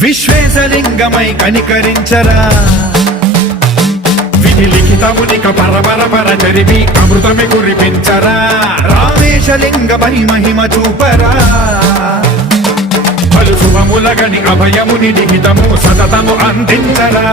విశ్వేశలింగమై కనికరించరా విధి లిఖితమునిక పరపర చరివి అమృతమి కురిపించరా రామేశలింగమై మహిమ చూపరా పలు శుభములగని అభయముని లిఖితము సతతము అందించరా